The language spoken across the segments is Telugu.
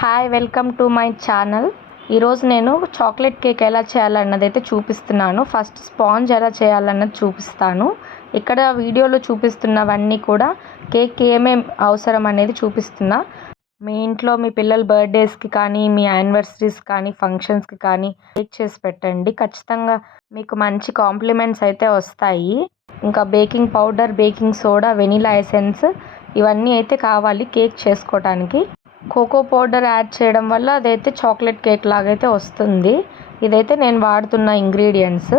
Hi welcome to my channel. ఈరోజు నేను చాక్లెట్ కేక్ ఎలా చేయాలన్నది అయితే చూపిస్తున్నాను. ఫస్ట్ స్పాంజ్ ఎలా చేయాలన్నది చూపిస్తాను. ఇక్కడ వీడియోలో చూపిస్తున్నవన్నీ కూడా కేక్ ఏమేం అవసరం అనేది చూపిస్తున్నా. మీ ఇంట్లో మీ పిల్లల బర్త్డేస్కి కానీ మీ యానివర్సరీస్ కానీ ఫంక్షన్స్కి కానీ కేక్ చేసి పెట్టండి. ఖచ్చితంగా మీకు మంచి కాంప్లిమెంట్స్ అయితే వస్తాయి. ఇంకా baking powder baking soda vanilla essence ఇవన్నీ అయితే కావాలి కేక్ చేసుకోవటానికి. కోకో పౌడర్ యాడ్ చేయడం వల్ల అదైతే చాక్లెట్ కేక్ లాగైతే వస్తుంది. ఇదైతే నేను వాడుతున్న ఇంగ్రీడియంట్స్.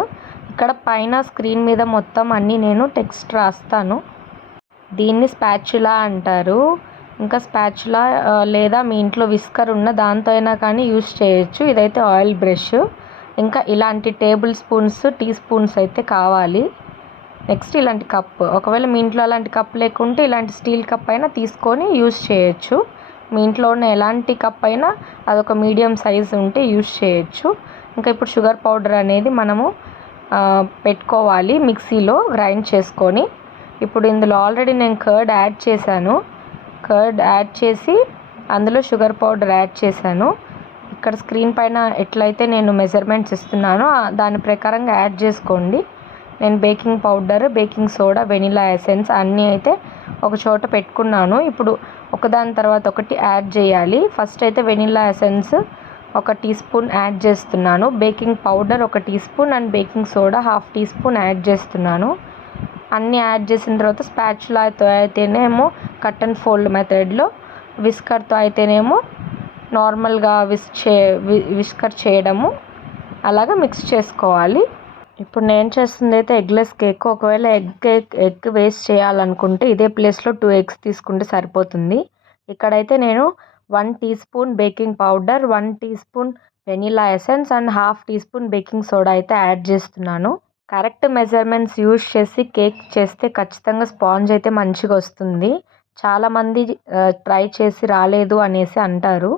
ఇక్కడ పైన స్క్రీన్ మీద మొత్తం అన్నీ నేను టెక్స్ట్ రాస్తాను. దీన్ని స్పాచులా అంటారు. ఇంకా స్పాచులా లేదా మీ ఇంట్లో విస్కర్ ఉన్న దాంతో అయినా కానీ యూస్ చేయొచ్చు. ఇదైతే ఆయిల్ బ్రష్. ఇంకా ఇలాంటి టేబుల్ స్పూన్స్ టీ స్పూన్స్ అయితే కావాలి. నెక్స్ట్ ఇలాంటి కప్ ఒకవేళ మీ ఇంట్లో అలాంటి కప్ లేకుంటే ఇలాంటి స్టీల్ కప్ అయినా తీసుకొని యూస్ చేయొచ్చు. మీ ఇంట్లో ఉన్న ఎలాంటి కప్ అయినా అదొక మీడియం సైజ్ ఉంటే యూస్ చేయొచ్చు. ఇంకా ఇప్పుడు షుగర్ పౌడర్ అనేది మనము పెట్టుకోవాలి మిక్సీలో గ్రైండ్ చేసుకొని. ఇప్పుడు ఇందులో ఆల్రెడీ నేను కర్డ్ యాడ్ చేశాను. కర్డ్ యాడ్ చేసి అందులో షుగర్ పౌడర్ యాడ్ చేశాను. ఇక్కడ స్క్రీన్ పైన ఎట్లయితే నేను మెజర్మెంట్స్ ఇస్తున్నానో దాని ప్రకారంగా యాడ్ చేసుకోండి. నేను baking powder baking soda vanilla essence అన్నీ అయితే ఒక చోట పెట్టుకున్నాను. ఇప్పుడు ఒకదాని తర్వాత ఒకటి యాడ్ చేయాలి. ఫస్ట్ అయితే వెనిలా ఎసెన్స్ ఒక టీ స్పూన్ యాడ్ చేస్తున్నాను. బేకింగ్ పౌడర్ ఒక teaspoon and baking soda half teaspoon add చేస్తున్నాను. అన్నీ యాడ్ చేసిన తర్వాత స్పాచులాతో అయితేనేమో కట్ అండ్ ఫోల్డ్ మెథడ్లో విస్కర్తో అయితేనేమో నార్మల్గా విస్ చే విస్కర్ చేయడము అలాగా మిక్స్ చేసుకోవాలి. ఇప్పుడు నేను చేస్తుంది అయితే ఎగ్లెస్ కేక్. ఒకవేళ ఎగ్ కేక్ ఎగ్ వేస్ట్ చేయాలనుకుంటే ఇదే ప్లేస్లో టూ ఎగ్స్ తీసుకుంటే సరిపోతుంది. ఇక్కడైతే నేను one teaspoon baking powder one teaspoon vanilla essence and half teaspoon baking soda అయితే యాడ్ చేస్తున్నాను. కరెక్ట్ మెజర్మెంట్స్ యూస్ చేసి కేక్ చేస్తే ఖచ్చితంగా స్పాంజ్ అయితే మంచిగా వస్తుంది. చాలామంది ట్రై చేసి రాలేదు అనేసి అంటారు.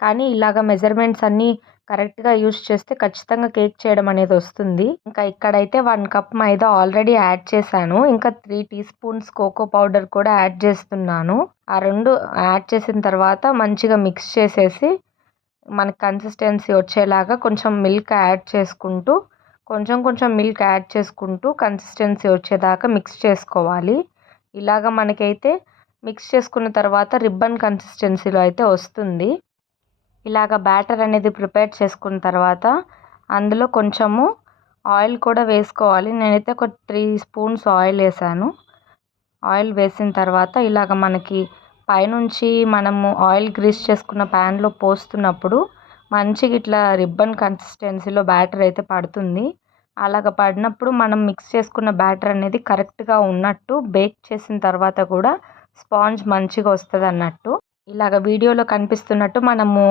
కానీ ఇలాగ మెజర్మెంట్స్ అన్నీ కరెక్ట్గా యూస్ చేస్తే ఖచ్చితంగా కేక్ చేయడం అనేది వస్తుంది. ఇంకా ఇక్కడైతే one cup maida already add చేశాను. ఇంకా three teaspoons cocoa powder కూడా యాడ్ చేస్తున్నాను. ఆ రెండు యాడ్ చేసిన తర్వాత మంచిగా మిక్స్ చేసేసి మనకి కన్సిస్టెన్సీ వచ్చేలాగా కొంచెం మిల్క్ యాడ్ చేసుకుంటూ కొంచెం కొంచెం మిల్క్ యాడ్ చేసుకుంటూ కన్సిస్టెన్సీ వచ్చేదాకా మిక్స్ చేసుకోవాలి. ఇలాగ మనకైతే మిక్స్ చేసుకున్న తర్వాత రిబ్బన్ కన్సిస్టెన్సీలో అయితే వస్తుంది. ఇలాగ బ్యాటర్ అనేది ప్రిపేర్ చేసుకున్న తర్వాత అందులో కొంచెము ఆయిల్ కూడా వేసుకోవాలి. నేనైతే ఒక త్రీ స్పూన్స్ ఆయిల్ వేసాను. ఆయిల్ వేసిన తర్వాత ఇలాగ మనకి పైనుంచి మనము ఆయిల్ గ్రీస్ చేసుకున్న ప్యాన్లో పోస్తున్నప్పుడు మంచిగా ఇట్లా రిబ్బన్ కన్సిస్టెన్సీలో బ్యాటర్ అయితే పడుతుంది. అలాగ పడినప్పుడు మనం మిక్స్ చేసుకున్న బ్యాటర్ అనేది కరెక్ట్గా ఉన్నట్టు బేక్ చేసిన తర్వాత కూడా స్పాంజ్ మంచిగా వస్తుంది అన్నట్టు ఇలాగ వీడియోలో కనిపిస్తున్నట్టు మనము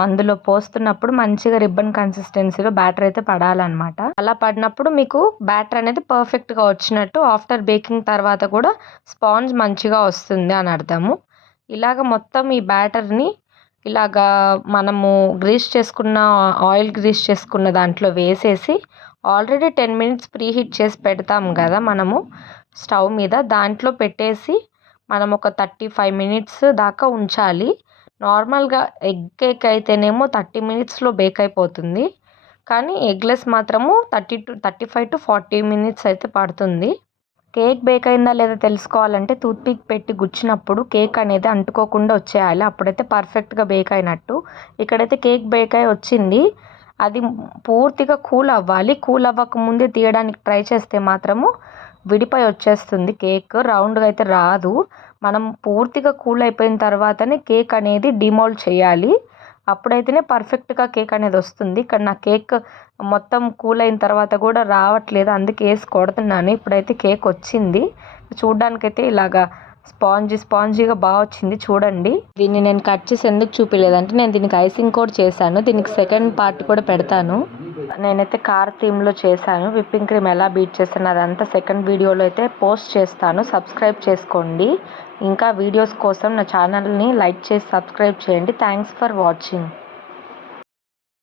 అందులో పోస్తున్నప్పుడు మంచిగా రిబ్బన్ కన్సిస్టెన్సీలో బ్యాటర్ అయితే పడాలన్నమాట. అలా పడినప్పుడు మీకు బ్యాటర్ అనేది పర్ఫెక్ట్గా వచ్చినట్టు ఆఫ్టర్ బేకింగ్ తర్వాత కూడా స్పాంజ్ మంచిగా వస్తుంది అని అర్థము. ఇలాగ మొత్తం ఈ బ్యాటర్ని ఇలాగా మనము గ్రీస్ చేసుకున్న ఆయిల్ గ్రీస్ చేసుకున్న దాంట్లో వేసేసి already ten minutes preheat చేసి పెడతాం కదా మనము స్టవ్ మీద దాంట్లో పెట్టేసి మనం ఒక థర్టీ ఫైవ్ మినిట్స్ దాకా ఉంచాలి. నార్మల్గా ఎగ్ కేక్ అయితేనేమో థర్టీ మినిట్స్లో బేక్ అయిపోతుంది. కానీ ఎగ్లెస్ మాత్రము thirty to thirty five to forty minutes అయితే పడుతుంది. కేక్ బేక్ అయిందా లేదా తెలుసుకోవాలంటే టూత్పిక్ పెట్టి గుచ్చినప్పుడు కేక్ అనేది అంటుకోకుండా వచ్చేయాలి. అప్పుడైతే పర్ఫెక్ట్గా బేక్ అయినట్టు. ఇక్కడైతే కేక్ బేక్ అయి వచ్చింది. అది పూర్తిగా కూల్ అవ్వాలి. కూల్ అవ్వక ముందే తీయడానికి ట్రై చేస్తే మాత్రము విడిపోయి వచ్చేస్తుంది. కేక్ రౌండ్గా అయితే రాదు. మనం పూర్తిగా కూల్ అయిపోయిన తర్వాతనే కేక్ అనేది డిమోల్డ్ చేయాలి. అప్పుడైతేనే పర్ఫెక్ట్గా కేక్ అనేది వస్తుంది. ఇక్కడ నా కేక్ మొత్తం కూల్ అయిన తర్వాత కూడా రావట్లేదు. అందుకే వేసి కొడుతున్నాను. ఇప్పుడైతే కేక్ వచ్చింది. చూడ్డానికైతే ఇలాగా స్పాంజీ స్పాంజీగా బాగా వచ్చింది. చూడండి. దీన్ని నేను కట్ చేసి ఎందుకు చూపించలేదంటే నేను దీనికి ఐసింగ్ కూడా చేశాను. దీనికి సెకండ్ పార్ట్ కూడా పెడతాను. నేనైతే కార్ థీమ్లో చేశాను. విప్పింగ్ క్రీమ్ ఎలా బీట్ చేస్తాను అదంతా సెకండ్ వీడియోలో అయితే పోస్ట్ చేస్తాను. సబ్స్క్రైబ్ చేసుకోండి. ఇంకా వీడియోస్ కోసం నా ఛానల్ని లైక్ చేసి సబ్స్క్రైబ్ చేయండి. Thanks for watching.